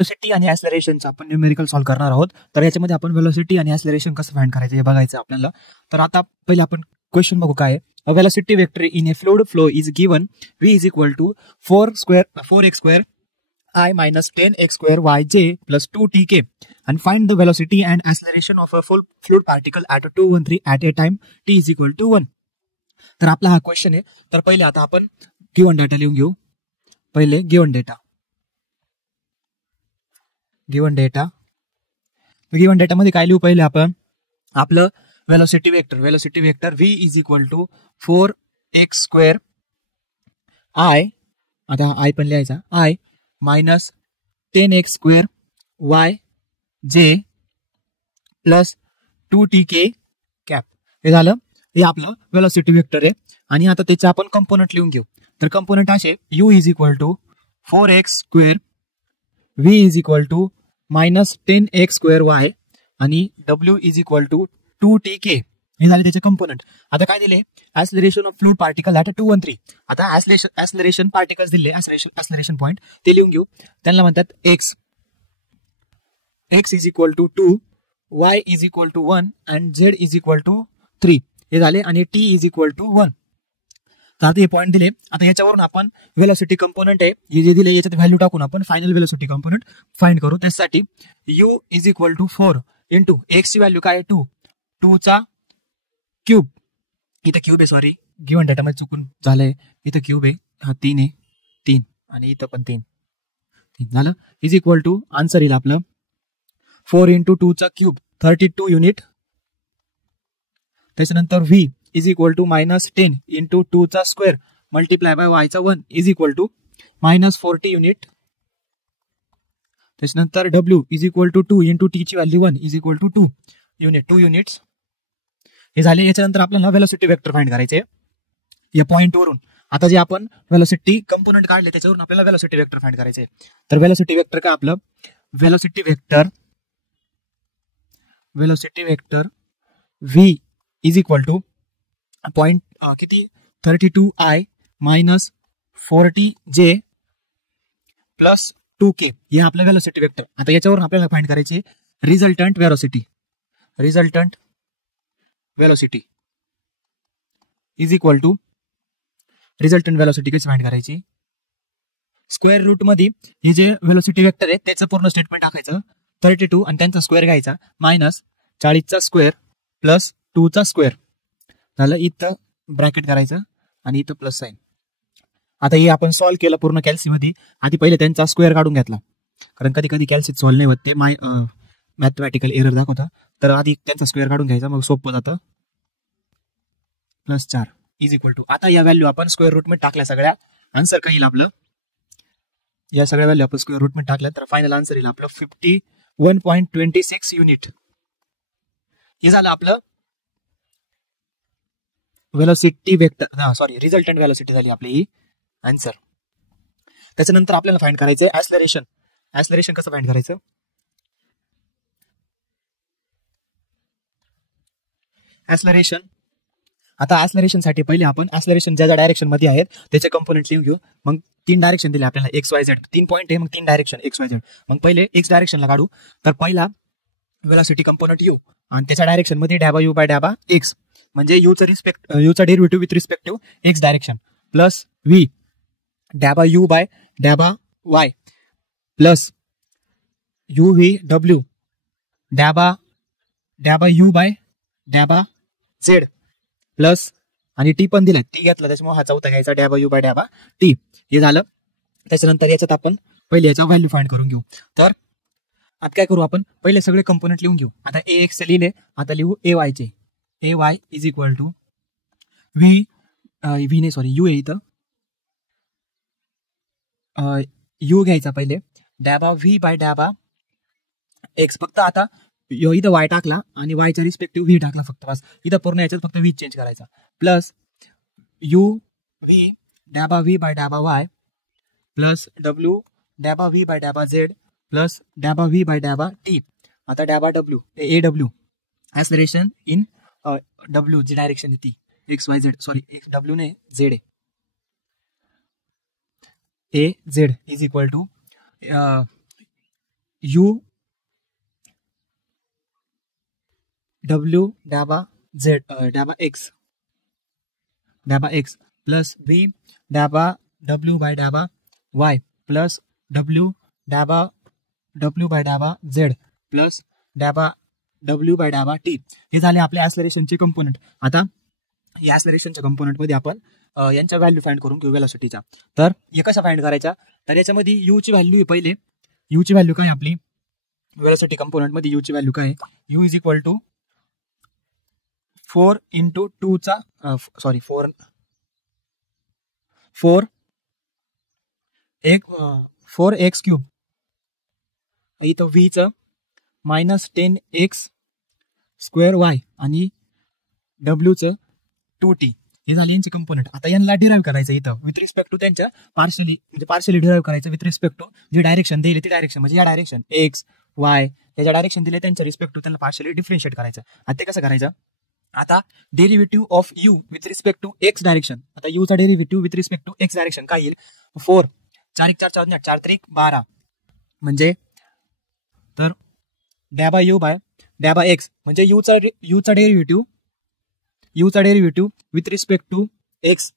Velocity आणि ऍक्सलरेशनचं आपण numerical solve करणार आहोत. तर याच्यामध्ये आपण व्हेलोसिटी आणि ऍक्सलरेशन कसं फाइंड करायचं हे बघायचं आपल्याला. तर आता पहिले आपण क्वेश्चन बघू काय आहे. Uh velocity vector in a fluid flow is given v is equal to 4x² I minus 10x² yj plus 2tk and find the velocity and acceleration of a full fluid particle at 213 at a time t is equal to 1. तर आपला हा question आहे. तर पहिले आता आपण given data लिहून घेऊ. पहिले गिवन डेटा मध्ये काय लिहू पहिले आपण आपलं velocity vector v is equal to 4x² I, आता I पण लिहायचा, I minus 10x² yj plus 2tk cap. हे झालं, हे आपलं वेलोसिटी वेक्टर आहे. आणि आता त्याचे आपण कंपोनंट लिहून घेऊ. तर कंपोनंट असे u is equal to 4x² v is equal to minus 10x² y आणि w is equal to 2tk. हे झाले त्याचे कंपोनंट. आता काय दिले, acceleration of fluid particle at 213. आता ऍक्सलरेशन पार्टिकल्स दिले, ऍक्सलरेशन पॉइंट ते लिहून घेऊ. त्यांना म्हणतात x is equal to 2, y is equal to 1 and z is equal to 3. हे झाले. आणि t इज इक्वल टू 1. तर आता हे पॉईंट दिले. आता याच्यावरून आपण वेलोसिटी कंपोनंट आहे हे जे दिले याच्यात व्हॅल्यू टाकून आपण फायनल वेलोसिटी कंपोनंट फाइंड करू. त्यासाठी u is equal to 4 into x ची व्हॅल्यू काय आहे 2 चा क्यूब. इथं क्यूब आहे, सॉरी गिवन डेटा मध्ये चुकून झालंय. इथं क्यूब आहे, हा 3 आहे, 3 आणि इथं पण 3 झालं. इज इक्वल टू आन्सर येईल आपलं 4 इंटू 2 चा क्यूब 32 युनिट. त्याच्यानंतर v is equal to minus 10 into 2 चा स्क्वेअर मल्टिप्लाय बाय y चा 1 is equal to minus 40 unit. त्याच्यानंतर w is equal to 2 into t ची value 1 is equal to 2 units. हे झाले. याच्यानंतर आपल्याला वेलोसिटी वेक्टर फाइंड करायचे या पॉइंट वरून. आता जे आपण वेलोसिटी कंपोनंट काढले त्याच्यावरून आपल्याला वेलोसिटी वेक्टर फाइंड करायचे. तर वेलोसिटी वेक्टर काय आपलं, velocity vector v is equal two point किती 32i minus 40j plus 2k. हे आपलं वेलोसिटी वेक्टर. आता याच्यावरून आपल्याला फाइंड करायचे resultant velocity is equal to resultant velocity कशी फाइंड करायची. स्क्वेअर रूट मध्ये हे जे वेलोसिटी वेक्टर आहे त्याचं पूर्ण स्टेटमेंट टाकायचं 32 आणि त्यांचा स्क्वेअर घ्यायचा मायनस 40चा स्क्वेअर प्लस 2चा स्क्वेअर झालं. इथं ब्रॅकेट करायचं आणि इथं प्लस साइन. आता हे आपण सॉल्व्ह केलं पूर्ण कॅल्सी मध्ये. आधी पहिले त्यांचा स्क्वेअर काढून घेतला, कारण कधी कधी कॅल्सीत सॉल्व्ह नाही होत, ते मॅथमॅटिकल एरर दाखवता. तर आधी त्यांचा स्क्वेअर काढून घ्यायचा, मग सोपं जातं. प्लस 4 इज इक्वल टू, आता या व्हॅल्यू आपण स्क्वेअर रूट मध्ये टाकल्या सगळ्या, आन्सर काय येईल आपलं, या सगळ्या व्हॅल्यू आपण स्क्वेअर रूट मध्ये टाकल्या तर फायनल आन्सर येईल आपलं 51.26 युनिट. हे झालं आपलं velocity vector, sorry resultant velocity झाली आपली ही आन्सर. त्याच्यानंतर आपल्याला फाइंड करायचं ऍक्सलरेशन कसं फाइंड करायचं. ऍक्सलरेशन, आता ऍक्सलरेशन साठी पहिले आपण ऍक्सलरेशन ज्या डायरेक्शन मध्ये आहेत त्याचे कंपोनेंट लिहून घेऊ. मग 3 डायरेक्शन दिले आपल्याला XYZ, 3 पॉईंट आहे, मग 3 डायरेक्शन XYZ. मग पहिले X डायरेक्शनला काढू. तर पहिला वेलोसिटी कंपोनेंट U आणि त्याच्या डायरेक्शन मध्ये ∂u बाय ∂x म्हणजे यूचा derivative with respective X direction plus v ∂u by ∂y plus uv ∂u by ∂z plus आणि टी पण दिलाय, टी घेतला त्याच्यामुळे हा चौथा घ्यायचा ∂u बाय ∂t. हे झालं. त्याच्यानंतर याच्यात आपण पहिले याचा व्हॅल्यू फाइंड करून घेऊ. तर आता काय करू, आपण पहिले सगळे कंपोनेंट लिहून घेऊ. आता ax लिहिले, आता लिहू ay चे. ay is equal to u आहे इथं, u घ्यायचा पहिले ∂v बाय ∂x. फक्त आता इथं y टाकला आणि y चा रिस्पेक्टिव्ह v टाकला फक्त, बस. इथं पूर्ण याच्यात फक्त v चेंज करायचा plus uv ∂v by ∂y plus w ∂v by ∂z plus ∂v by ∂t. आता ∂w aw acceleration in w जी डायरेक्शन ती XYZ, सॉरी w ने z आहे, az is equal to u डब्ल्यू डॅबा z डॅबा x plus v डॅबा डब्ल्यू बाय डॅबा वाय प्लस डब्ल्यू बाय डॅबा झेड प्लस डॅबा डब्ल्यू बाय डॅबा टी. हे झाले आपल्या ऍक्सलरेशनचे कंपोनंट. आता या ऍक्सलरेशनच्या कंपोनंटमध्ये आपण यांच्या व्हॅल्यू फाइंड करून घेऊ वेलोसिटीच्या. तर हे कसं फाइंड करायचा, तर याच्यामध्ये यू ची व्हॅल्यू पहिले, यू ची व्हॅल्यू काय आपली वेलोसिटी कंपोनंट मध्ये यू ची व्हॅल्यू काय, u is equal to 4 into 2 चा 4x क्यूब, इथं व्ही चं -10x स्क्वेअर वाय आणि डब्ल्यू चं 2t. हे झाले यांचे कंपोनंट. आता यांना डिराईव्ह करायचं इथं विथ रिस्पेक्ट टू त्यांच्या पार्शली डिराईव्ह करायचं विथ रिस्पेक्ट टू जी डायरेक्शन दिली ती डायरेक्शन, म्हणजे या डायरेक्शन एक्स वाय त्याच्या डायरेक्शन दिले त्यांच्या रिस्पेक्ट टू त्यांना पार्शली डिफरन्शिएट करायचं. आता ते कसं करायचं, आता derivative of u with respect to x direction. आता यू चा derivative with respect to x direction काय येईल, 4 4 1 4 4 4 3 12 म्हणजे तर डॅबा यू बाय डॅबा एक्स म्हणजे यू चा derivative with respect to x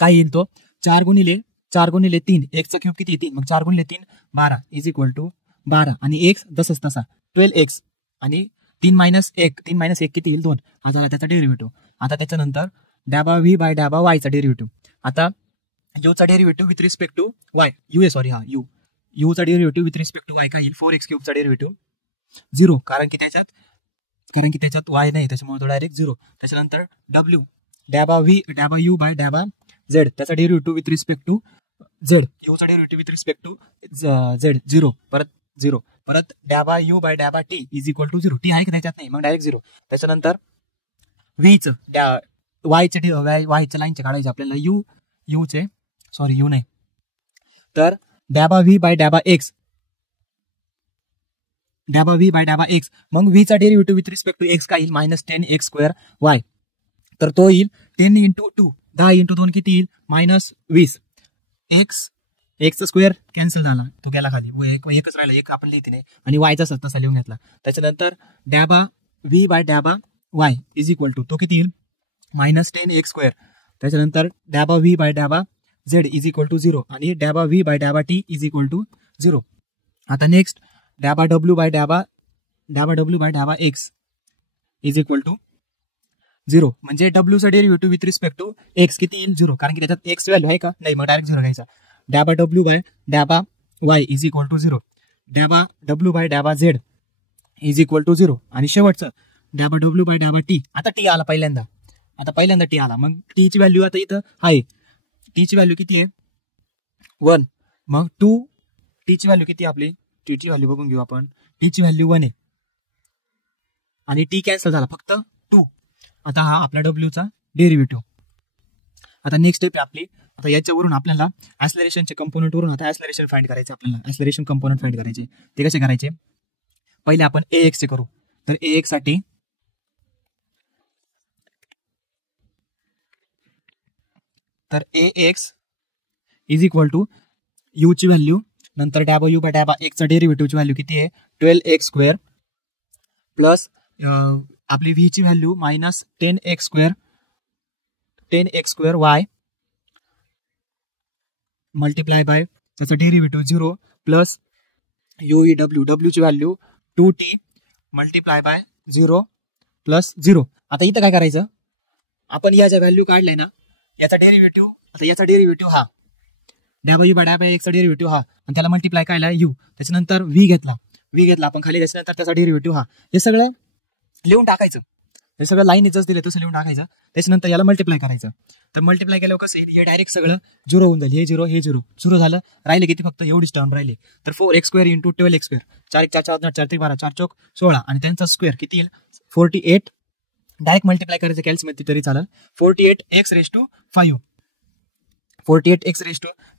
काय येईल, तो 4 गुणिले 3 एक्स चा क्यूब किती 3, मग 4 गुणिले 3 12 इज इक्वल टू 12 आणि एक्स तसंच तसा 12x आणि 3 - 1 किती येईल 2. हा झाला त्याचा डेरिव्हेटिव्ह. आता त्याच्यानंतर डॅबा व्ही बाय डॅबा वाय चा डेरिव्हेटिव्ह. आता यू चा derivative with respect to y u चा derivative with respect to y काय येईल, 4x क्यूब चा डेरिव्हेटिव्ह 0 कारण की त्याच्यात वाय नाही त्याच्यामुळे तो डायरेक्ट 0. त्याच्यानंतर डब्ल्यू डॅबा यू बाय डॅबा झेड त्याचा derivative with respect to z, u चा derivative with respect to z 0 परत डॅबा यू बाय डॅबा t is equal to 0. T आहे की त्याच्यात नाही मग डायरेक्ट 0. त्याच्यानंतर व्हीचं वायच्या लाईनचे काढायचे आपल्याला यू नाही तर डॅबा व्ही बाय डॅबा एक्स मग व्ही चा derivative with respect to x काय येईल, -10x स्क्वेअर वाय तर तो येईल 10 इंटू 2 10 इंटू 2 किती येईल -20 एक्स स्क्वेअर कॅन्सल झाला तो गेला खाली, एकच राहिला, एक आपण लिहिते नाही आणि वायचा तसा लिहून घेतला. त्याच्यानंतर डॅबा व्ही बाय डॅबा वाय इज इक्वल टू तो किती येईल -10x स्क्वेअर. त्याच्यानंतर डॅबा व्ही बाय डॅबा झेड इज इक्वल टू 0 आणि डॅबा व्ही बाय डॅबा टी इज इक्वल टू 0. आता नेक्स्ट डॅबा डब्ल्यू बाय डॅबा एक्स इज इक्वल टू 0 म्हणजे डब्ल्यू चा derivative with respect to x किती येईल 0 कारण की त्याच्यात एक्स व्हॅल्यू आहे का नाही, मग डायरेक्ट 0 घ्यायचा. डॅबा डब्ल्यू बाय डॅबा वाय इज इक्वल टू 0, डॅबा डब्ल्यू बाय डॅबा झेड इज इक्वल टू 0 आणि शेवटचं डॅबा डब्ल्यू बाय डॅबा टी. आता टी आला पहिल्यांदा टी आला, मग टी ची व्हॅल्यू आता इथं आहे, टी ची व्हॅल्यू किती आहे 1, मग 2 टी ची व्हॅल्यू किती आपली, टी ची व्हॅल्यू बघून घेऊ आपण, टी ची व्हॅल्यू 1 आहे आणि टी कॅन्सल झाला फक्त 2. आता हा आपला डब्ल्यू चा डेरिव्हेटिव्ह. आता नेक्स्ट स्टेप आहे आपली, आता याच्यावरून आपल्याला ऍक्सलरेशनच्या कंपोनंट वरून आता ऍक्सलरेशन फाइंड करायचं, आपल्याला ऍक्सलरेशन कंपोनंट फाइंड करायचे. ते कसे करायचे, पहिले आपण ax चे करू. तर ax साठी तर ax is equal to u ची व्हॅल्यू नंतर डॅबा यू बाय डॅबा एक्स चा डेरिव्हेटिव्हची व्हॅल्यू किती आहे 12x स्क्वेअर प्लस आपली व्ही ची value -10x square y multiply by त्याचा डेरिव्हेटिव्ह 0 प्लस डब्ल्यू ची value 2t multiply by 0 plus 0. आता इथं काय करायचं, आपण या ज्या व्हॅल्यू काढलाय ना याचा डेरिव्हेटिव्ह, आता याचा डेरिव्हेटिव्ह हा डॅबा यू बाय डॅबा एक्सचा डेरिव्हेटिव्ह हा आणि त्याला मल्टिप्लाय कायला यू, त्याच्यानंतर व्ही घेतला आपण खाली, त्याच्यानंतर त्याचा डेरिव्हेटिव्ह हा, हे सगळं लिहून टाकायचं, हे सगळं लाईनीच दिलं तसं लिहून टाकायचं. त्याच्यानंतर याला मल्टिप्लाय करायचं, तर मल्टिप्लाय केल्यावर कसं येईल, हे डायरेक्ट सगळं 0 होऊन जाईल, हे 0 झालं, राहिले किती फक्त एवढीच टर्म राहिली. तर 4x square into 12x square 4 1 4 4 4 3 12 4 चौक 16 आणि त्यांचा स्क्वेअर किती येईल 48. डायरेक्ट मल्टिप्लाय करायचं कॅल्क्युलेट तरी चालेल, 48x रेज टू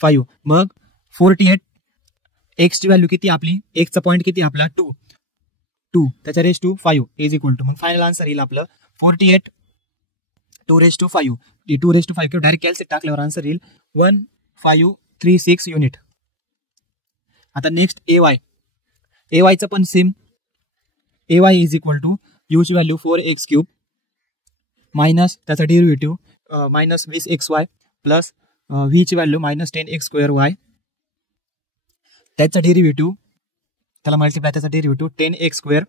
5 मग 48x ची व्हॅल्यू किती आपली, x चा पॉईंट किती आपला 2 त्याचा raise to 5 is equal to, मग फायनल आन्सर येईल आपलं 48 2 रेज टू 5 2 रेज टू 5 किंवा डायरेक्ट कॅल्क्युलेट टाकल्यावर आन्सर येईल 1536 युनिट. आता नेक्स्ट ay ए वायचं पण same, a y is equal to यूची व्हॅल्यू 4x³ मायनस त्याचा डेरिव्हेटिव्ह मायनस 20xy प्लस व्हीची व्हॅल्यू मायनस 10x²y, त्याचा डेरिव्हेटिव्ह त्याला मल्टिप्लाय त्याचा डेरिव्हेटिव्ह 10x²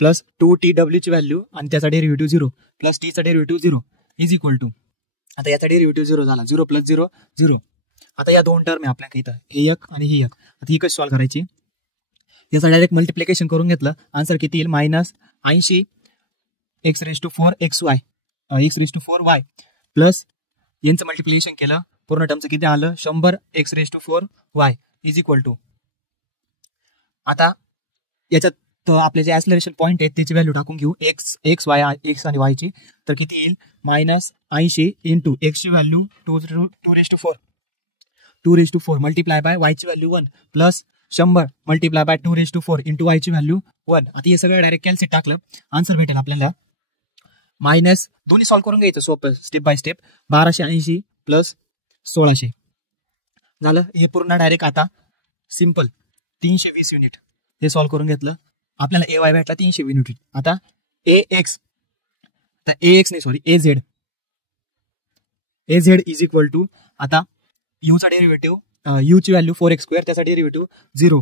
प्लस 2tw ची व्हॅल्यू आणि त्याचा डेरिव्हेटिव्ह 0 प्लस टीचा डेरिव्हेटिव्ह 0 इज इक्वल टू, आता याचा डेरिव्हेटिव्ह 0 झाला, 0 प्लस 0 0. आता या दोन टर्म आहे आपल्याकडे इथं, हे एक आणि ही एक. आता ही कशी सॉल्व्ह करायची, याचा डायरेक्ट मल्टिप्लिकेशन करून घेतलं, आन्सर किती येईल मायनस 80 x⁴xy x⁴y प्लस यांचं मल्टिप्लिकेशन केलं पूर्ण टर्मचं किती आलं 100 x⁴y इज इक्वल टू, आता याच्यात आपले जे ऍक्सलरेशन पॉईंट आहेत त्याची व्हॅल्यू टाकून घेऊ, एक्स आणि वाय ची, तर किती येईल मायनस 80 इंटू एक्सची व्हॅल्यू 2⁴ मल्टिप्लाय बाय वायची value 1 plus 100 multiply by 2⁴ into वायची व्हॅल्यू 1. आता हे सगळं डायरेक्ट कॅल्सिट टाकलं, आन्सर भेटेल आपल्याला मायनस, दोन्ही सॉल्व्ह करून घ्यायचं सोपं स्टेप बाय स्टेप, 1280 प्लस 1600 झालं. हे पूर्ण डायरेक्ट आता सिम्पल 320 युनिट हे सॉल्व्ह करून घेतलं, आपल्याला ए वाय भेटला 300 युनिट. आता AX AZ is equal to, आता यूचा डेरिव्हेटिव्ह यूची व्हॅल्यू 4x² त्याचा डेरिव्हेटिव्ह 0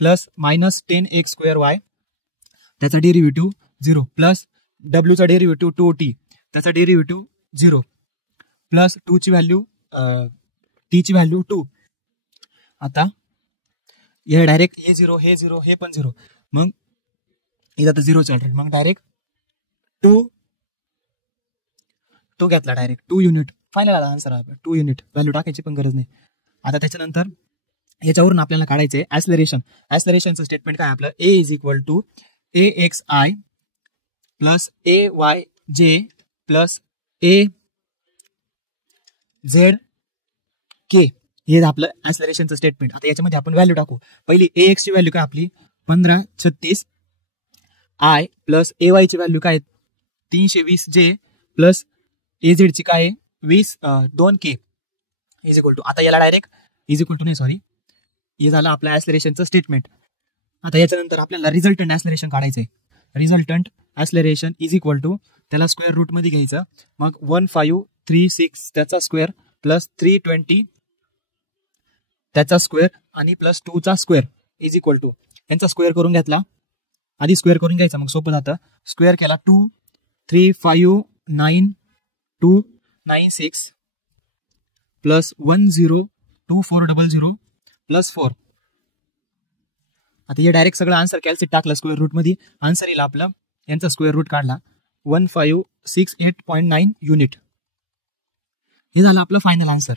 प्लस मायनस 10x²y त्याचा डेरिव्हेटिव्ह 0 प्लस डब्ल्यूचा डेरिव्हेटिव्ह 2t त्याचा डेरिव्हेटिव्ह 0 प्लस 2 ची व्हॅल्यू टीची व्हॅल्यू 2. आता हे डायरेक्ट हे 0 हे 0 हे पण 0, मग इथं तर 0 चालेल, मग डायरेक्ट 2 घेतला, डायरेक्ट 2 युनिट फायनल आला आन्सर. 2 युनिट व्हॅल्यू टाकायची पण गरज नाही. आता त्याच्यानंतर याच्यावरून आपल्याला काढायचंय ऍक्सलरेशनचं स्टेटमेंट काय आपलं, a is equal to AXI plus AYJ plus AZK, हे आपलं ऍक्सलरेशनचं स्टेटमेंट. आता याच्यामध्ये आपण व्हॅल्यू टाकू, पहिली AX ची व्हॅल्यू काय आपली 1536 I प्लस AY ची व्हॅल्यू काय 320J प्लस AZ ची काय 2K इज इक्वल टू, आता याला डायरेक्ट इज इक्वल टू नाही सॉरी, हे झालं आपलं ऍक्सलरेशनचं स्टेटमेंट. आता याच्यानंतर आपल्याला रिझल्टंट ऍक्सलरेशन काढायचंय. Resultant acceleration is equal to, त्याला स्क्वेअर रूट मध्ये घ्यायचं, मग 1536 त्याचा स्क्वेअर प्लस 320 त्याचा स्क्वेअर आणि प्लस 2 चा स्क्वेअर इज इक्वल टू, यांचा स्क्वेअर करून घेतला, आधी स्क्वेअर करून घ्यायचा मग सोपं जातं. स्क्वेअर केला 2359296 प्लस 102400 प्लस 4. आता हे डायरेक्ट सगळं आन्सर कॅल्सिट टाकलं स्क्वेअर रूट मध्ये, आन्सर येईल आपलं, यांचा स्क्वेअर रूट काढला 1568.9 युनिट. हे झालं आपलं फायनल आन्सर.